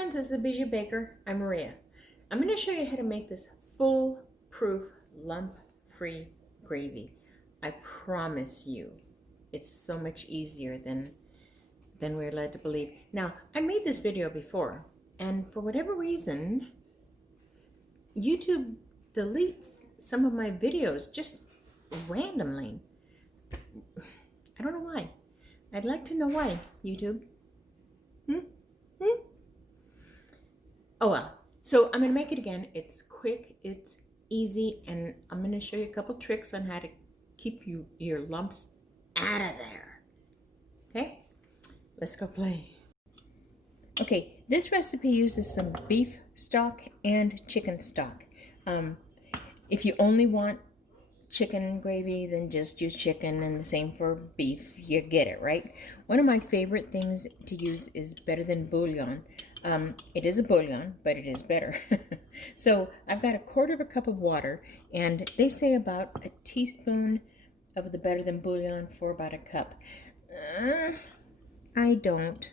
friends, this is the Bijou Baker. I'm Maria. I'm going to show you how to make this foolproof lump-free gravy. I promise you, it's so much easier than we're led to believe. Now, I made this video before, and for whatever reason, YouTube deletes some of my videos just randomly. I don't know why. I'd like to know why, YouTube. Oh well, so I'm going to make it again. It's quick, it's easy, and I'm going to show you a couple tricks on how to keep your lumps out of there. Okay, let's go play. Okay, this recipe uses some beef stock and chicken stock. If you only want chicken gravy, then just use chicken, and the same for beef. You get it, right? One of my favorite things to use is Better Than Bouillon. It is a bouillon, but it is better. So I've got 1/4 cup of water, and they say about a teaspoon of the Better Than Bouillon for about a cup. I don't.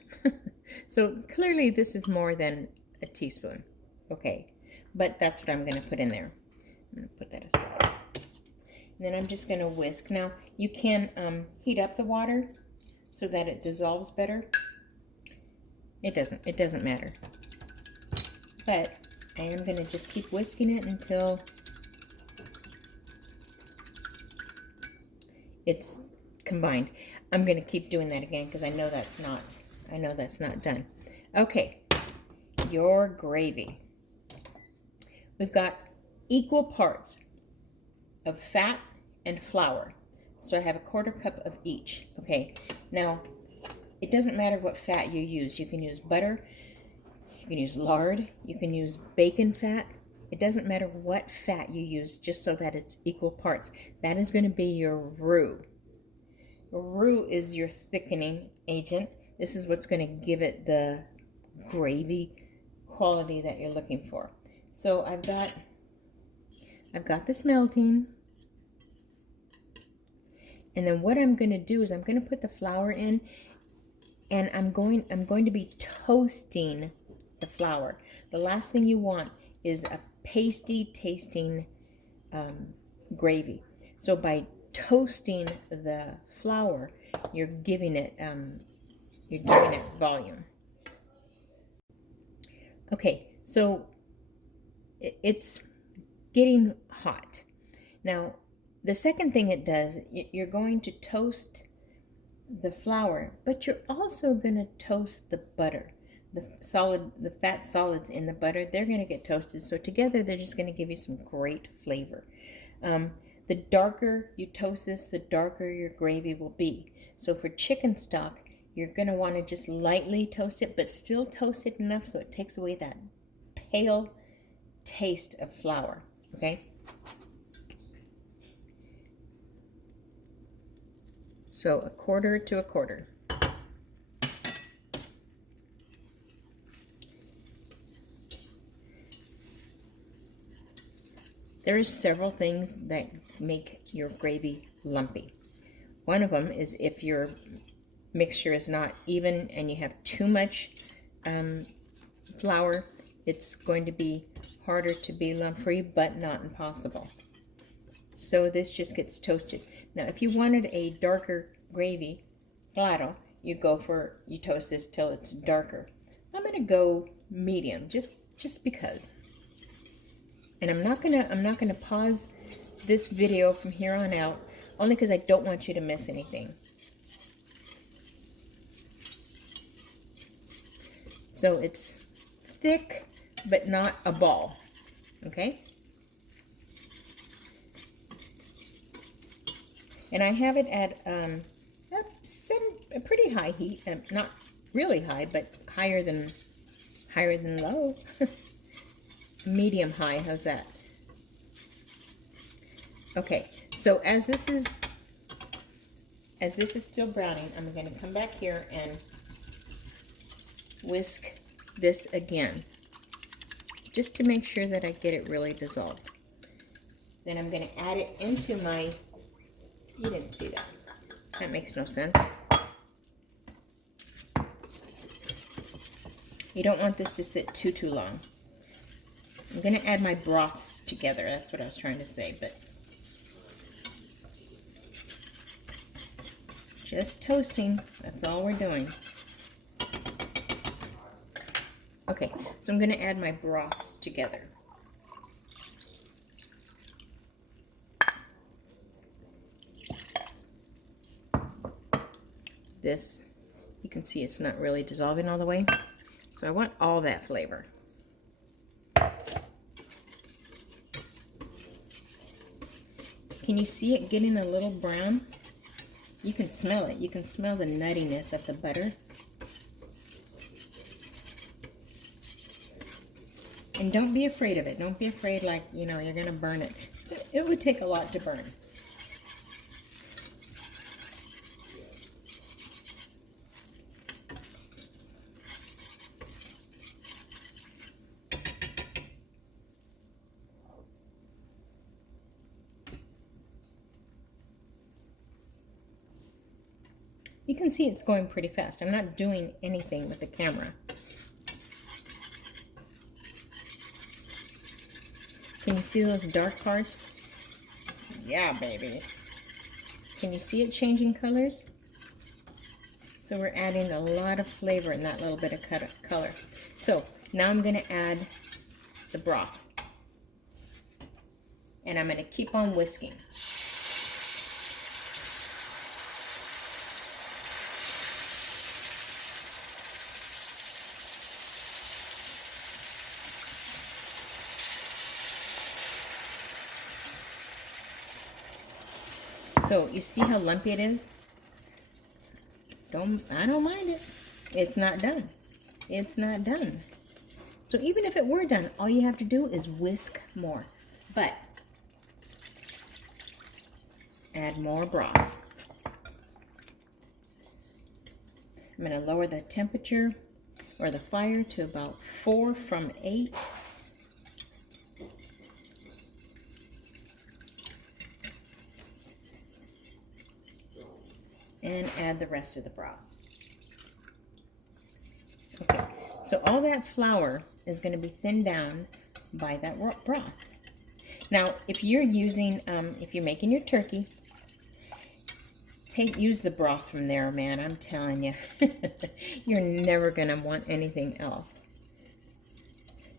So clearly this is more than a teaspoon. Okay, but that's what I'm going to put in there. I'm going to put that aside. And then I'm just going to whisk. Now, you can heat up the water so that it dissolves better. It doesn't matter. But I am going to just keep whisking it until it's combined. I'm going to keep doing that again because I know that's not done. Okay, your gravy. We've got equal parts of fat and flour. So I have 1/4 cup of each. Okay, now it doesn't matter what fat you use. You can use butter, you can use lard, you can use bacon fat. It doesn't matter what fat you use, just so that it's equal parts. That is going to be your roux. Roux is your thickening agent. This is what's going to give it the gravy quality that you're looking for. So I've got this melting. And then what I'm going to do is I'm going to put the flour in, and I'm going to be toasting the flour. The last thing you want is a pasty tasting gravy. So by toasting the flour, you're giving it volume. Okay, so it's getting hot. Now, the second thing it does, you're going to toast the flour, but you're also going to toast the butter. The fat solids in the butter, they're going to get toasted. So together, they're just going to give you some great flavor. The darker you toast this, the darker your gravy will be. So for chicken stock, you're going to want to just lightly toast it, but still toast it enough so it takes away that pale taste of flour. Okay? So 1/4 to 1/4. There's several things that make your gravy lumpy. One of them is if your mixture is not even and you have too much flour, it's going to be harder to be lump-free, but not impossible. So this just gets toasted. Now, if you wanted a darker gravy, flato, you toast this till it's darker. I'm going to go medium, just because. And I'm not gonna pause this video from here on out, only because I don't want you to miss anything. So it's thick, but not a ball. Okay. And I have it at a pretty high heat, not really high, but higher than low. Medium high, how's that? Okay, so as this is still browning, I'm going to come back here and whisk this again, just to make sure that I get it really dissolved. Then I'm going to add it into my, you didn't see that. That makes no sense. You don't want this to sit too long. I'm going to add my broths together. That's what I was trying to say, but just toasting. That's all we're doing. Okay, so I'm going to add my broths together. This, you can see it's not really dissolving all the way, so I want all that flavor. Can you see it getting a little brown? You can smell it. You can smell the nuttiness of the butter. And don't be afraid of it. Don't be afraid like, you know, you're going to burn it. It would take a lot to burn. You can see it's going pretty fast. I'm not doing anything with the camera. Can you see those dark parts? Yeah, baby. Can you see it changing colors? So we're adding a lot of flavor in that little bit of color. So now I'm going to add the broth. And I'm going to keep on whisking. So you see how lumpy it is? I don't mind it. It's not done. It's not done. So even if it were done, all you have to do is whisk more. But add more broth. I'm going to lower the temperature or the fire to about 4 from 8. And add the rest of the broth. Okay, so all that flour is going to be thinned down by that broth. Now, if you're using, if you're making your turkey, use the broth from there, man. I'm telling you, you're never going to want anything else.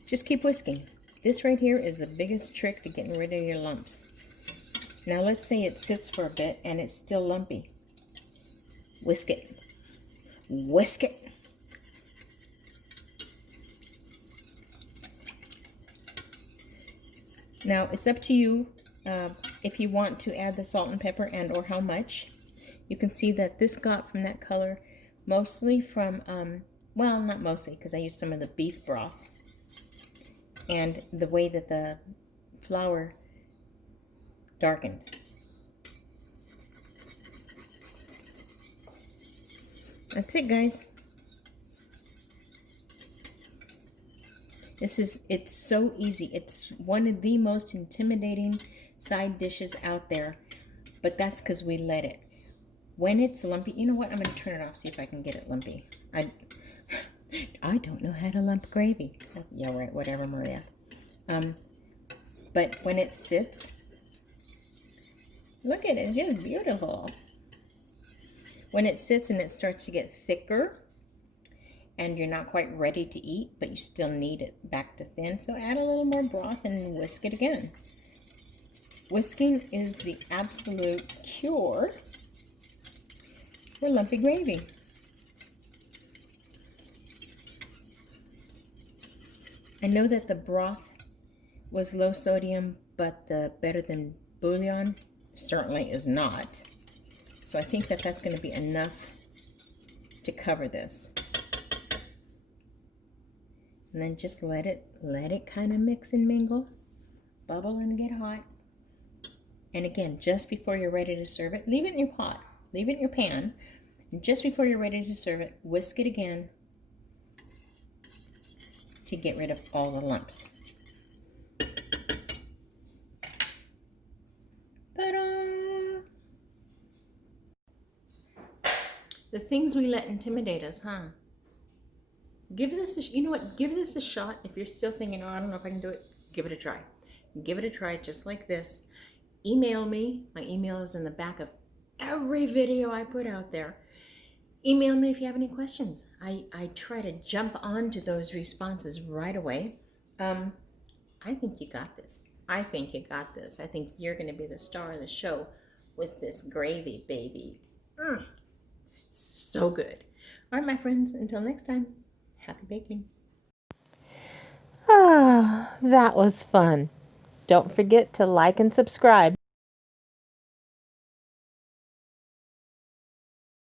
Just keep whisking. This right here is the biggest trick to getting rid of your lumps. Now, let's say it sits for a bit and it's still lumpy. Whisk it. Whisk it. Now, it's up to you if you want to add the salt and pepper and or how much. You can see that this got from that color mostly from, well, not mostly because I used some of the beef broth. And the way that the flour darkened. That's it, guys. It's so easy. It's one of the most intimidating side dishes out there, but that's because we let it. When it's lumpy, you know what? I'm going to turn it off, see if I can get it lumpy. I don't know how to lump gravy. Yeah, right, whatever, Maria. But when it sits, look at it, it's just beautiful. When it sits and it starts to get thicker and you're not quite ready to eat, but you still need it back to thin, so add a little more broth and whisk it again. Whisking is the absolute cure for lumpy gravy. I know that the broth was low sodium, but the Better Than bouillon certainly is not. So I think that that's going to be enough to cover this. And then just let it kind of mix and mingle, bubble and get hot. And again, just before you're ready to serve it, leave it in your pot, leave it in your pan, and just before you're ready to serve it, whisk it again to get rid of all the lumps. Ta-da! The things we let intimidate us, huh? Give this a, you know what? Give this a shot. If you're still thinking, oh, I don't know if I can do it, give it a try. Give it a try just like this. Email me. My email is in the back of every video I put out there. Email me if you have any questions. I try to jump onto those responses right away. I think you got this. I think you got this. I think you're going to be the star of the show with this gravy, baby. So good. All right, my friends, until next time, happy baking. Ah, that was fun. Don't forget to like and subscribe.